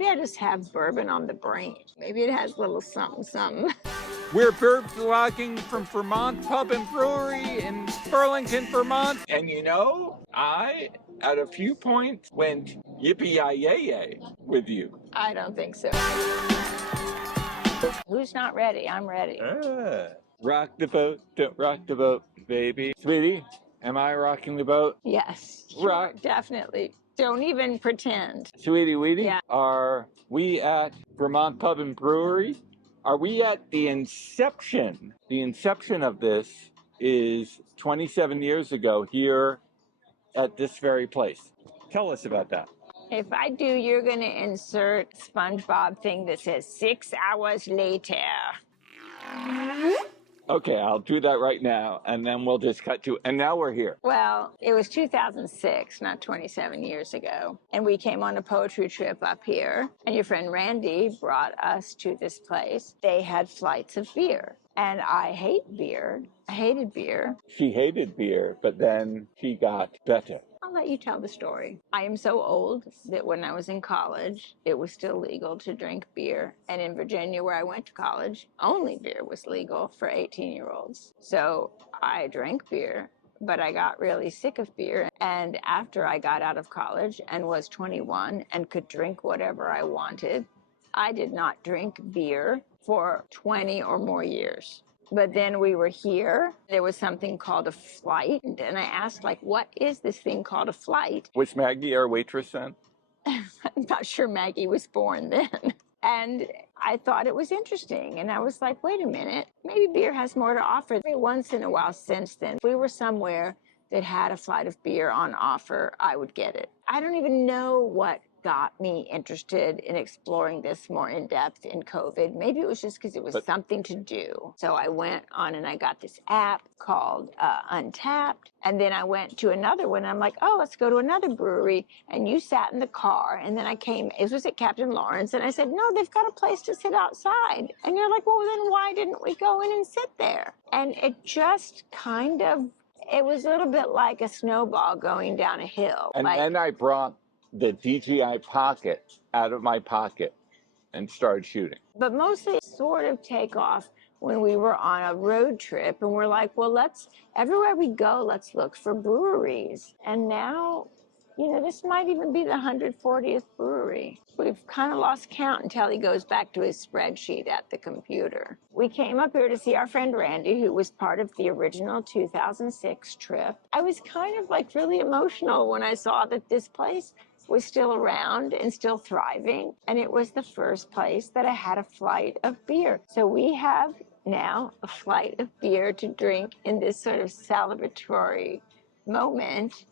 maybe I just have bourbon on the brain. Maybe it has a little something, something. We're BeerVlogging from Vermont Pub and Brewery in Burlington, Vermont. And you know, I, at a few points, went yippee-yi-yay with you. I don't think so. Who's not ready? I'm ready. Rock the boat, don't rock the boat, baby. Sweetie, am I rocking the boat? Yes, sure, Rock. definitely. Don't even pretend. Sweetie Weetie, Yeah. Are we at Vermont Pub and Brewery? Are we at the inception? The inception of this is 27 years ago here at this very place. Tell us about that. If I do, you're going to insert SpongeBob thing that says 6 hours later. Okay, I'll do that right now, and then we'll just cut to, and now we're here. Well, it was 2006, not 27 years ago. And we came on a poetry trip up here. And your friend Randy brought us to this place. They had flights of beer. And I hate beer. I hated beer. She hated beer, but then she got better. I'll let you tell the story. I am so old that when I was in college, it was still legal to drink beer. And in Virginia, where I went to college, only beer was legal for 18-year-olds. So I drank beer, but I got really sick of beer. And after I got out of college and was 21 and could drink whatever I wanted, I did not drink beer for 20 or more years. But then we were here, there was something called a flight, and I asked, like, what is this thing called a flight? Was Maggie our waitress then? I'm not sure Maggie was born then. And I thought it was interesting, and I was like, wait a minute, maybe beer has more to offer. Every once in a while since then, if we were somewhere that had a flight of beer on offer, I would get it. I don't even know what got me interested in exploring this more in depth in COVID. Maybe it was just because it was something to do. So I went on and I got this app called Untapped. And then I went to another one. I'm like, oh, let's go to another brewery. And you sat in the car. And then I came, it was at Captain Lawrence. And I said, no, they've got a place to sit outside. And you're like, well, then why didn't we go in and sit there? And it just kind of, it was a little bit like a snowball going down a hill. And then I brought the DJI Pocket out of my pocket and started shooting. But mostly it sort of take off when we were on a road trip and we're like, well, everywhere we go, let's look for breweries. And now, you know, this might even be the 140th brewery. We've kind of lost count until he goes back to his spreadsheet at the computer. We came up here to see our friend Randy, who was part of the original 2006 trip. I was kind of like really emotional when I saw that this place was still around and still thriving. And it was the first place that I had a flight of beer. So we have now a flight of beer to drink in this sort of celebratory moment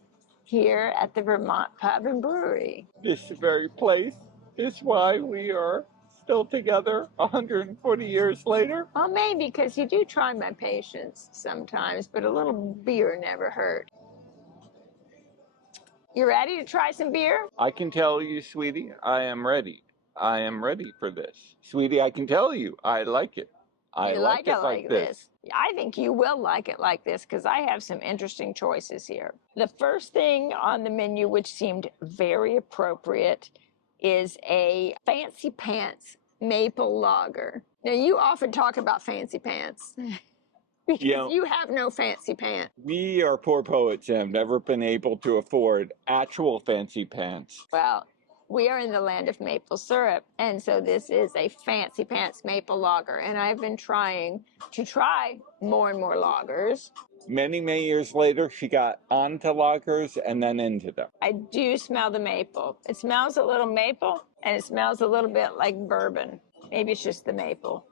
here at the Vermont Pub and Brewery. This very place is why we are still together 140 years later. Well, maybe because you do try my patience sometimes, but a little beer never hurt. You ready to try some beer? I can tell you, sweetie, I am ready. I am ready for this. Sweetie, I can tell you, I like it. I like it like this. I think you will like it like this because I have some interesting choices here. The first thing on the menu, which seemed very appropriate, is a fancy pants maple lager. Now, you often talk about fancy pants. Because you have no fancy pants. We are poor poets and have never been able to afford actual fancy pants. Well, we are in the land of maple syrup, and so this is a fancy pants maple lager, and I've been trying to try more and more lagers. Many, many years later, she got onto lagers and then into them. I do smell the maple. It smells a little maple, and it smells a little bit like bourbon. Maybe it's just the maple.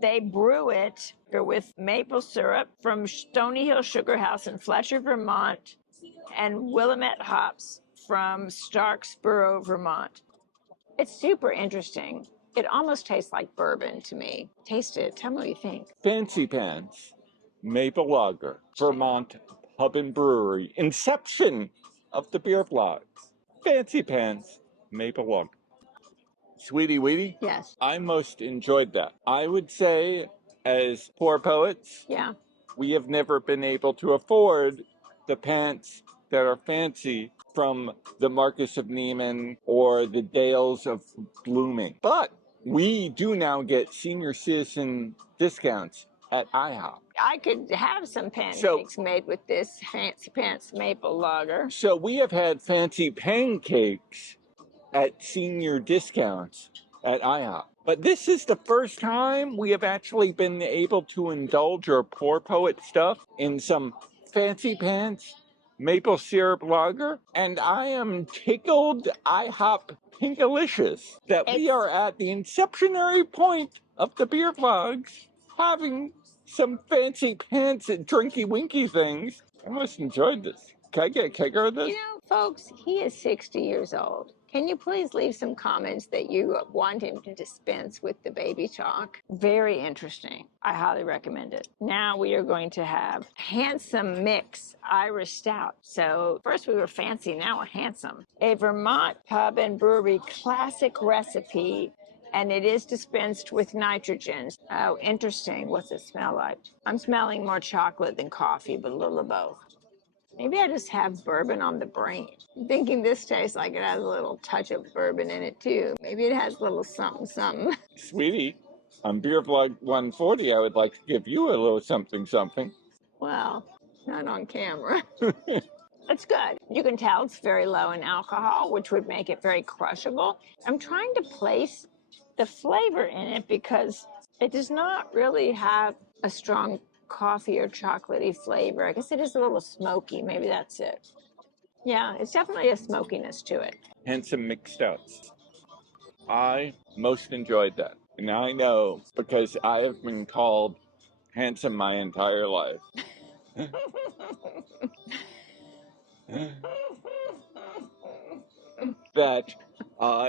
They brew it with maple syrup from Stony Hill Sugar House in Fletcher, Vermont, and Willamette hops from Starksboro, Vermont. It's super interesting. It almost tastes like bourbon to me. Taste it. Tell me what you think. Fancy pants, maple lager, Vermont Pub and Brewery. Inception of the BeerVlogs. Fancy pants, maple lager. Sweetie Weetie? Yes. I most enjoyed that. I would say, as poor poets, yeah, we have never been able to afford the pants that are fancy from the Marcus of Neiman or the Dales of Blooming. But we do now get senior citizen discounts at IHOP. I could have some pancakes made with this Fancy Pants maple lager. So we have had fancy pancakes at senior discounts at IHOP. But this is the first time we have actually been able to indulge our poor poet stuff in some fancy pants maple syrup lager. And I am tickled IHOP pinkalicious that we are at the inceptionary point of the beer vlogs having some fancy pants and drinky winky things. I almost enjoyed this. Can I get a kicker of this? You know, folks, he is 60 years old. Can you please leave some comments that you want him to dispense with the baby talk? Very interesting. I highly recommend it. Now we are going to have Handsome Mix Irish Stout. So first we were fancy, now we're handsome. A Vermont Pub and Brewery classic recipe, and it is dispensed with nitrogen. Oh, interesting. What's it smell like? I'm smelling more chocolate than coffee, but a little of both. Maybe I just have bourbon on the brain. I'm thinking this tastes like it has a little touch of bourbon in it too. Maybe it has a little something, something. Sweetie, on Beer Vlog 140, I would like to give you a little something, something. Well, not on camera. That's good. You can tell it's very low in alcohol, which would make it very crushable. I'm trying to place the flavor in it because it does not really have a strong coffee or chocolatey flavor. I guess it is a little smoky. Maybe that's it. Yeah, it's definitely a smokiness to it. Handsome mixed stouts. I most enjoyed that. And I know because I have been called handsome my entire life. That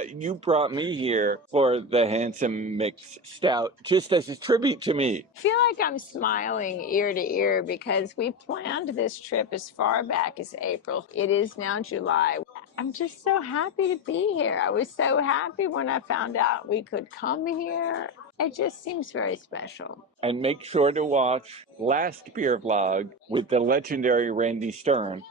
you brought me here for the Handsome Mixed Stout just as a tribute to me. I feel like I'm smiling ear to ear because we planned this trip as far back as April. It is now July. I'm just so happy to be here. I was so happy when I found out we could come here. It just seems very special. And make sure to watch last beer vlog with the legendary Randy Stern,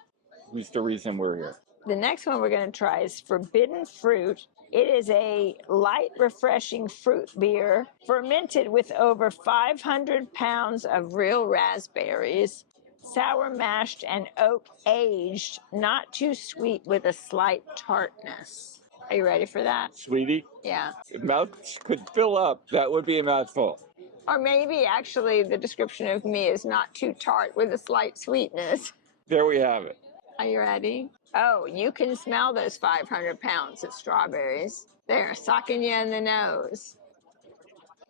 who's the reason we're here. The next one we're going to try is Forbidden Fruit. It is a light, refreshing fruit beer fermented with over 500 pounds of real raspberries, sour mashed and oak aged, not too sweet with a slight tartness. Are you ready for that? Sweetie? Yeah. If mouths could fill up, that would be a mouthful. Or maybe actually the description of me is not too tart with a slight sweetness. There we have it. Are you ready? Oh, you can smell those 500 pounds of strawberries. They're sucking you in the nose.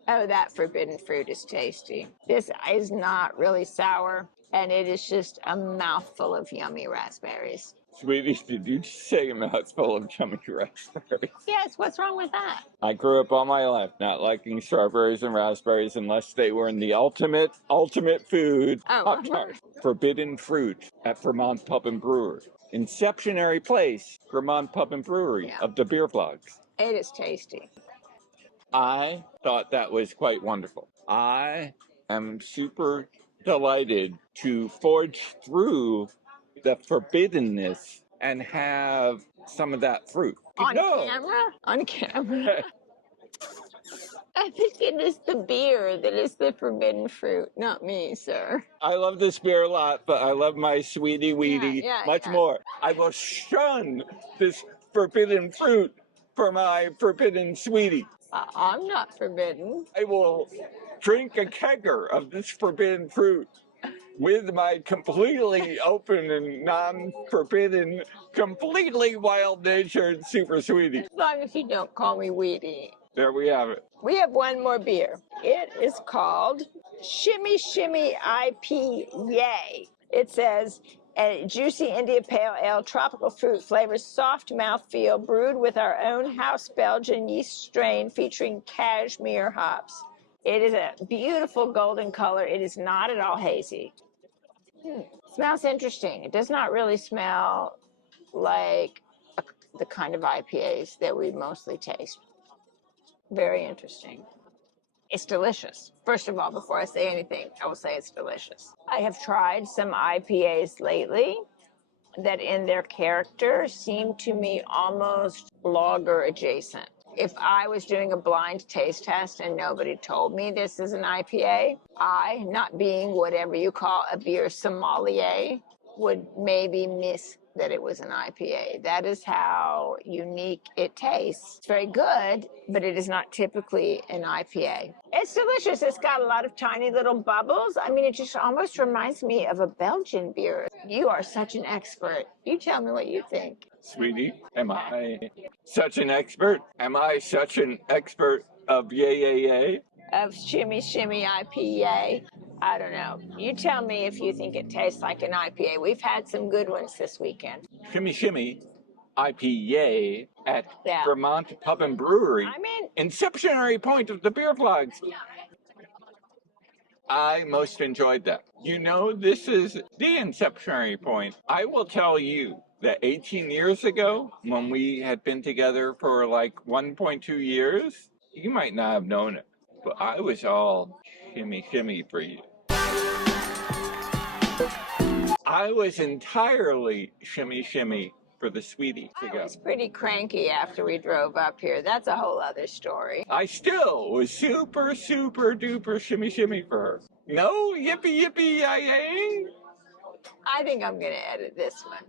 Oh, that forbidden fruit is tasty. This is not really sour, and it is just a mouthful of yummy raspberries. Sweetie, did you just say a mouthful of yummy raspberries? Yes, what's wrong with that? I grew up all my life not liking strawberries and raspberries unless they were in the ultimate food. Oh, Forbidden Fruit at Vermont Pub and Brewery. Inceptionary place, Vermont Pub and Brewery of the beer vlogs. It is tasty. I thought that was quite wonderful. I am super delighted to forge through the forbiddenness and have some of that fruit. Camera? On camera. I think it is the beer that is the forbidden fruit, not me, sir. I love this beer a lot, but I love my Sweetie Weetie much more. I will shun this forbidden fruit for my forbidden sweetie. I'm not forbidden. I will drink a kegger of this forbidden fruit with my completely open and non-forbidden, completely wild-natured super sweetie. As long as you don't call me Weedy. There we have it. We have one more beer. It is called Shimmy Shimmy IPA. It says, a juicy India Pale Ale, tropical fruit flavors, soft mouthfeel, brewed with our own house Belgian yeast strain featuring cashmere hops. It is a beautiful golden color. It is not at all hazy. Smells interesting. It does not really smell like the kind of IPAs that we mostly taste. Very interesting. It's delicious. First of all, before I say anything, I will say it's delicious. I have tried some IPAs lately, that in their character seem to me almost lager adjacent. If I was doing a blind taste test and nobody told me this is an IPA, I, not being whatever you call a beer sommelier, would maybe miss that it was an IPA. That is how unique it tastes. It's very good, but it is not typically an IPA. It's delicious. It's got a lot of tiny little bubbles. I mean, it just almost reminds me of a Belgian beer. You are such an expert. You tell me what you think. Sweetie, am I such an expert? Am I such an expert of yay? Of Shimmy IPA. I don't know. You tell me if you think it tastes like an IPA. We've had some good ones this weekend. Shimmy IPA at Yeah. Vermont Pub and Brewery. I mean, Inceptionary point of the beer vlogs. I most enjoyed that. You know, this is the inceptionary point. I will tell you that 18 years ago, when we had been together for like 1.2 years, you might not have known it, but I was all shimmy for you. I was entirely shimmy for the sweetie to go. I was pretty cranky after we drove up here. That's a whole other story. I still was super duper shimmy for her. No yippee yay. I think I'm going to edit this one.